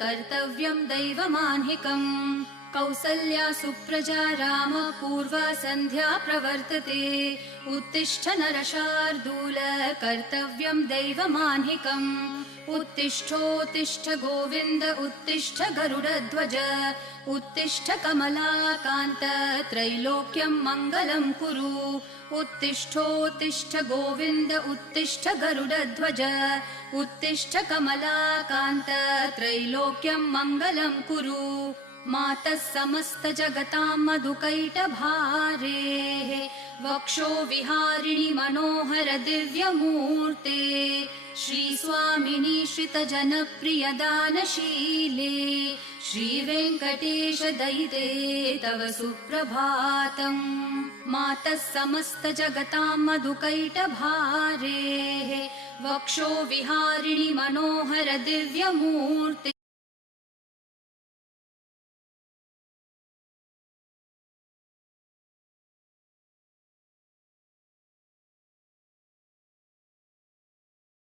कर्तव्यं दैवमान्हिकम् कौसल्या सुप्रजा राम पूर्वा सन्ध्या प्रवर्तते उत्तिष्ठ नरशार्दूल कर्तव्यं दैवमान्हिकम् उत्तिष्ठोत्तिष्ठ गोविन्द उत्तिष्ठ गरुडध्वज उत्तिष्ठ कमलाकान्त त्रैलोक्यं मङ्गलं कुरु उत्तिष्ठोत्तिष्ठ गोविन्द उत्तिष्ठ गरुडध्वज उत्तिष्ठ कमलाकान्त त्रैलोक्यं मङ्गलं कुरु मातः समस्त जगतां मधुकैटभारेः वक्षो विहारिणि मनोहर दिव्यमूर्ते श्रीस्वामिनि श्रितजनप्रिय दानशीले श्रीवेङ्कटेश दयिते तव सुप्रभातम् मातः समस्त जगतां मधुकैटभारेः वक्षो विहारिणि मनोहर दिव्यमूर्ते